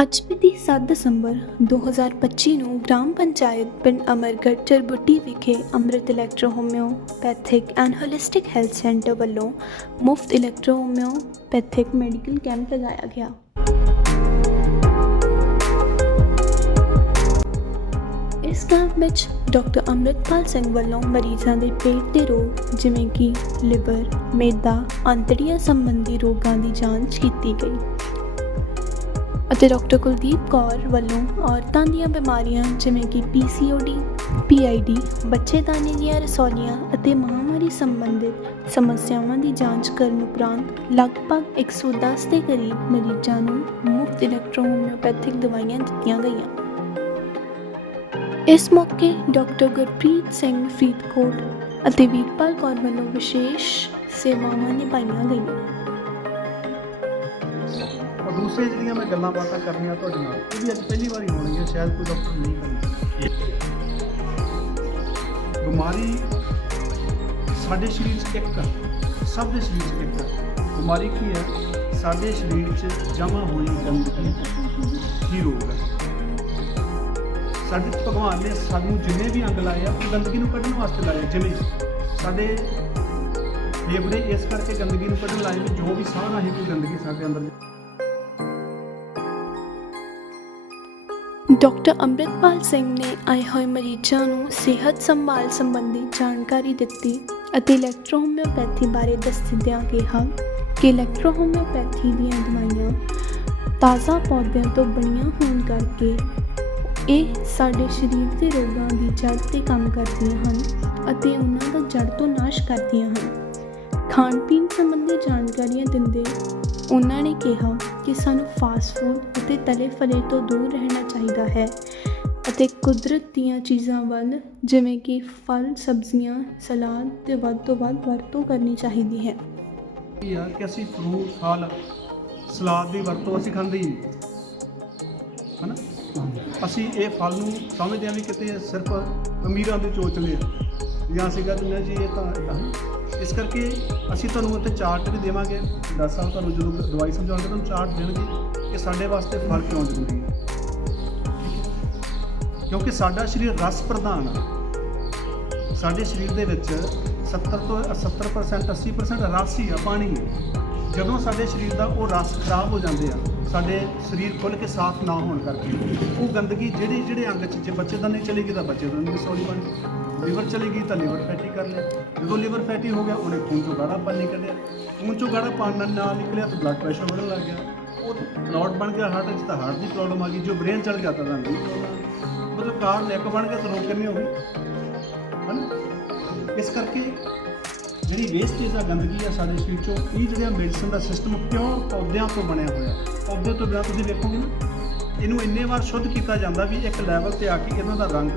ਅੱਜ ਮਿਤੀ 7 ਦਸੰਬਰ 2025 ਨੂੰ ਗ੍ਰਾਮ ਪੰਚਾਇਤ ਪਿੰਡ ਅਮਰਗੜ੍ਹ ਚਰਬੁੱਟੀ ਵਿਖੇ Amrit electro homeopathic and holistic health centre ਵੱਲੋਂ ਮੁਫਤ ਇਲੈਕਟ੍ਰੋ ਹੋਮਿਓਪੈਥਿਕ ਮੈਡੀਕਲ ਕੈਂਪ ਲਗਾਇਆ ਗਿਆ। ਇਸ ਕੈਂਪ ਵਿੱਚ ਡਾਕਟਰ ਅੰਮ੍ਰਿਤਪਾਲ ਸਿੰਘ ਵੱਲੋਂ ਮਰੀਜ਼ਾਂ ਦੇ ਪੇਟ ਦੇ ਰੋਗ ਜਿਵੇਂ ਕਿ ਲਿਵਰ ਮੇਦਾ, ਅੰਤੜੀਆਂ ਸੰਬੰਧੀ ਰੋਗਾਂ ਦੀ ਜਾਂਚ ਕੀਤੀ ਗਈ। ਅਤੇ ਡਾਕਟਰ ਕੁਲਦੀਪ ਕੌਰ ਵੱਲੋਂ ਔਰਤਾਂ ਦੀਆਂ ਬਿਮਾਰੀਆਂ ਜਿਵੇਂ ਕਿ ਪੀਸੀਓਡੀ ਪੀਆਈਡੀ ਬੱਚੇਦਾਨੀ ਦੀਆਂ ਰਸੌਲੀਆਂ ਅਤੇ ਮਹਾਮਾਰੀ ਸੰਬੰਧਿਤ ਸਮੱਸਿਆਵਾਂ ਦੀ ਜਾਂਚ ਕਰਨ ਉਪਰੰਤ ਲਗਭਗ 110 ਦੇ ਕਰੀਬ ਮਰੀਜ਼ਾਂ ਨੂੰ ਮੁਫਤ ਇਲੈਕਟ੍ਰੋਹੋਮਿਓਪੈਥਿਕ ਦਵਾਈਆਂ ਦਿੱਤੀਆਂ ਗਈਆਂ। ਇਸ ਮੌਕੇ ਡਾਕਟਰ ਗੁਰਪ੍ਰੀਤ ਸਿੰਘ ਫਰੀਦਕੋਟ ਅਤੇ ਵੀਰਪਾਲ ਕੌਰ ਵੱਲੋਂ ਵਿਸ਼ੇਸ਼ ਸੇਵਾਵਾਂ ਨਿਭਾਈਆਂ ਗਈਆਂ। ਔਰ ਜਿਹੜੀਆਂ ਮੈਂ ਗੱਲਾਂ ਬਾਤਾਂ ਕਰਨੀਆਂ ਤੁਹਾਡੇ ਨਾਲ ਇਹ ਵੀ ਅੱਜ ਪਹਿਲੀ ਵਾਰੀ ਹੋਣੀ ਹੈ ਸ਼ਾਇਦ ਕੋਈ ਡਾਕਟਰ ਨਹੀਂ ਕਰੀ ਬਿਮਾਰੀ ਸਾਡੇ ਸਰੀਰ 'ਚ ਇੱਕ ਆ, ਸਭ ਦੇ ਸਰੀਰ 'ਚ ਇੱਕ ਬਿਮਾਰੀ ਕੀ ਹੈ? ਸਾਡੇ ਸਰੀਰ 'ਚ ਜਮ੍ਹਾਂ ਹੋਈ ਗੰਦਗੀ ਕੀ ਰੋਗ ਹੈ। ਸਾਡੇ ਭਗਵਾਨ ਨੇ ਸਾਨੂੰ ਜਿੰਨੇ ਵੀ ਅੰਗ ਲਾਏ ਆ ਉਹ ਗੰਦਗੀ ਨੂੰ ਕੱਢਣ ਵਾਸਤੇ ਲਾਏ ਜਿਵੇਂ ਸਾਡੇ ਫੇਫੜੇ ਇਸ ਕਰਕੇ ਗੰਦਗੀ ਨੂੰ ਕੱਢਣ ਲਾਏ ਵੀ ਜੋ ਵੀ ਸਾਹ ਰਾਹੀਂ ਕੋਈ ਗੰਦਗੀ ਸਾਡੇ ਅੰਦਰ ਡਾਕਟਰ ਅੰਮ੍ਰਿਤਪਾਲ ਸਿੰਘ ਨੇ ਆਏ ਹੋਏ ਮਰੀਜ਼ਾਂ ਨੂੰ ਸਿਹਤ ਸੰਭਾਲ ਸੰਬੰਧੀ ਜਾਣਕਾਰੀ ਦਿੱਤੀ ਅਤੇ ਇਲੈਕਟ੍ਰੋਹੋਮਿਓਪੈਥੀ ਬਾਰੇ ਦੱਸਦਿਆਂ ਕਿਹਾ ਕਿ ਇਲੈਕਟ੍ਰੋਹੋਮਿਓਪੈਥੀ ਦੀਆਂ ਦਵਾਈਆਂ ਤਾਜ਼ਾ ਪੌਦਿਆਂ ਤੋਂ ਬਣੀਆਂ ਹੋਣ ਕਰਕੇ ਇਹ ਸਾਡੇ ਸਰੀਰ ਦੇ ਰੋਗਾਂ ਦੀ ਜੜ ਤੇ ਕੰਮ ਕਰਦੀਆਂ ਹਨ ਅਤੇ ਉਹਨਾਂ ਦਾ ਜੜ ਤੋਂ ਨਾਸ਼ ਕਰਦੀਆਂ ਹਨ। ਖਾਣ ਪੀਣ ਸੰਬੰਧੀ ਜਾਣਕਾਰੀਆਂ ਦਿੰਦੇ ਉਹਨਾਂ ਨੇ ਕਿਹਾ ਕਿ ਸਾਨੂੰ ਫਾਸਟ ਫੂਡ ਅਤੇ ਤਲੇ ਫਲੇ ਤੋਂ ਦੂਰ ਰਹਿਣਾ ਚਾਹੀਦਾ ਹੈ ਅਤੇ ਕੁਦਰਤ ਦੀਆਂ ਚੀਜ਼ਾਂ ਵੱਲ ਜਿਵੇਂ ਕਿ ਫਲ ਸਬਜ਼ੀਆਂ ਸਲਾਦ ਤੇ ਵੱਧ ਤੋਂ ਵੱਧ ਵਰਤੋਂ ਕਰਨੀ ਚਾਹੀਦੀ ਹੈ। ਕੀ ਆ ਕਿ ਅਸੀਂ ਫਰੂਟ ਫਲ ਸਲਾਦ ਦੀ ਵਰਤੋਂ ਅਸੀਂ ਖਾਂਦੇ ਹੀ ਨਹੀਂ। ਹਨਾ? ਅਸੀਂ ਇਹ ਫਲ ਨੂੰ ਸਮਝਦੇ ਹਾਂ ਵੀ ਕਿਤੇ ਸਿਰਫ ਅਮੀਰਾਂ ਦੇ ਚੋਚਲੇ ਆ। ਜਾਂ ਸੀਗਾ ਕਹਿੰਦੇ ਨਾ ਜੀ, ਇਹ ਤਾਂ ਇਦਾਂ ਇਸ ਕਰਕੇ ਅਸੀਂ ਤੁਹਾਨੂੰ ਉੱਤੇ ਚਾਰਟ ਵੀ ਦੇਵਾਂਗੇ। ਡਾਕਟਰ ਸਾਹਿਬ ਤੁਹਾਨੂੰ ਜਦੋਂ ਦਵਾਈ ਸਮਝਾਉਣਗੇ, ਤੁਹਾਨੂੰ ਚਾਰਟ ਦੇਣਗੇ ਕਿ ਸਾਡੇ ਵਾਸਤੇ ਫਲ ਕਿਉਂ ਜ਼ਰੂਰੀ ਹੈ। ਕਿਉਂਕਿ ਸਾਡਾ ਸਰੀਰ ਰਸ ਪ੍ਰਧਾਨ ਆ ਸਾਡੇ ਸਰੀਰ ਦੇ ਵਿੱਚ 70 ਤੋਂ 70% 80% ਰਸ ਹੀ ਆ, ਪਾਣੀ ਹੈ। ਜਦੋਂ ਸਾਡੇ ਸਰੀਰ ਦਾ ਉਹ ਰਸ ਖਰਾਬ ਹੋ ਜਾਂਦੇ ਆ ਸਾਡੇ ਸਰੀਰ ਖੁੱਲ ਕੇ ਸਾਫ਼ ਨਾ ਹੋਣ ਕਰਕੇ। ਉਹ ਗੰਦਗੀ ਜਿਹੜੇ ਜਿਹੜੇ ਅੰਗ 'ਚ, ਜੇ ਬੱਚੇ ਦਾ ਨਹੀਂ ਚਲੇਗੀ ਤਾਂ ਬੱਚੇ ਦਾ ਨਹੀਂ ਸੌਰੀ ਬਣ ਗਈ। ਲਿਵਰ ਚਲੇਗੀ ਤਾਂ ਲੀਵਰ ਫੈਟੀ ਕਰ ਲਿਆ। ਜਦੋਂ ਲੀਵਰ ਫੈਟੀ ਹੋ ਗਿਆ, ਉਹਨੇ ਖੂਨ ਚੋਂ ਗਾੜਾ ਪਾਣੀ ਕੱਢਿਆ। ਖੂਨ ਚੋਂ ਗਾੜਾ ਪਾਣੀ ਨਾ ਨਿਕਲਿਆ ਤਾਂ ਬਲੱਡ ਪ੍ਰੈਸ਼ਰ ਵਧਣ ਲੱਗ ਗਿਆ। ਉਹ ਕਲੌਟ ਬਣ ਗਿਆ ਹਾਰਟ 'ਚ ਤਾਂ ਹਾਰਟ ਦੀ ਪ੍ਰੋਬਲਮ ਆ ਗਈ। ਜੋ ਬ੍ਰੇਨ ਚਲ ਗਿਆ ਤਾਂ ਨਹੀਂ ਮਤਲਬ ਕਾਰਨ ਇੱਕ ਬਣ ਗਿਆ ਤਾਂ ਰੋਕ ਕਰਨੀ ਹੋ ਗਈ? ਹਨਾ? ਇਸ ਕਰਕੇ ਜਿਹੜੀ ਵੇਸਟੇਜ ਆ ਗੰਦਗੀ ਆ ਸਾਡੇ ਸਰੀਰ ਚੋਂ, ਇਹ ਜਿਹੜਾ ਮੈਡੀਸਨ ਦਾ ਸਿਸਟਮ ਪਿਓਰ ਪੌਦਿਆਂ ਤੋਂ ਬਣਿਆ ਹੋਇਆ ਪੌਦੇ ਤੋਂ ਬਿਨਾਂ ਤੁਸੀਂ ਵੇਖੋਗੇ ਨਾ, ਇਹਨੂੰ ਇੰਨੇ ਵਾਰ ਸ਼ੁੱਧ ਕੀਤਾ ਜਾਂਦਾ ਵੀ ਇੱਕ ਲੈਵਲ ਤੇ ਆ ਕੇ ਇਹਨਾਂ ਦਾ ਰੰਗ,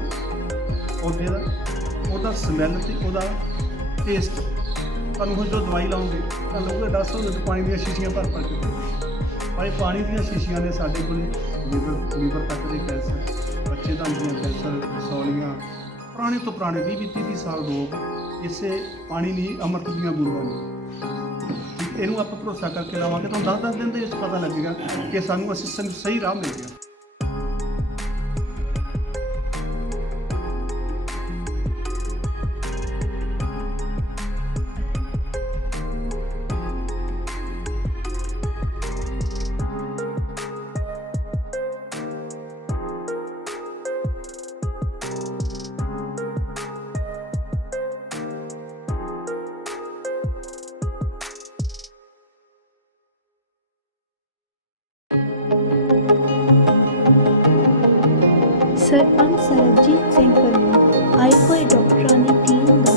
ਪੌਦੇ ਦਾ, ਉਹਦਾ ਸਮੈਲ ਤੇ ਉਹਦਾ ਟੇਸਟ ਤੁਹਾਨੂੰ ਹੁਣ ਜੋ ਦਵਾਈ ਲਾਉਂਗੇ, ਤਾਂ ਲੋਕਾਂ ਦੱਸ ਸਾਹਿਬ ਨੇ ਪਾਣੀ ਦੀਆਂ ਸ਼ੀਸ਼ੀਆਂ ਭਰ ਭਰ ਕੇ ਪਰ ਪਾਣੀ ਦੀਆਂ ਸ਼ੀਸ਼ੀਆਂ ਨੇ ਸਾਡੇ ਕੋਲੇ ਲੀਵਰ ਲੀਵਰ ਤੱਕ ਦੇ ਕੈਂਸਰ ਬੱਚੇ ਦਾ ਦੀਆਂ ਕੈਂਸਰ ਸੌਲੀਆਂ ਪੁਰਾਣੇ ਤੋਂ ਪੁਰਾਣੇ 20 ਵੀਹ 30 ਸਾਲ ਲੋਕ ਇਸੇ ਪਾਣੀ ਨਹੀਂ ਅੰਮ੍ਰਿਤ ਦੀਆਂ ਬੂੰਦਾਂ ਨੇ। ਇਹਨੂੰ ਆਪਾਂ ਭਰੋਸਾ ਕਰਕੇ ਲਾਵਾਂਗੇ ਤਾਂ 10-10 ਦਿਨ ਦੇ ਵਿੱਚ ਪਤਾ ਲੱਗੇਗਾ ਕਿ ਸਾਨੂੰ ਅਸੀਂ ਸਹੀ ਰਾਹ ਮਿਲ ਗਿਆ। ਸਰਪੰਚ ਸਰਬਜੀਤ ਸਿੰਘ ਵੱਲੋਂ ਆਏ ਡਾਕਟਰਾਂ ਦੀ ਟੀਮ ਦਾ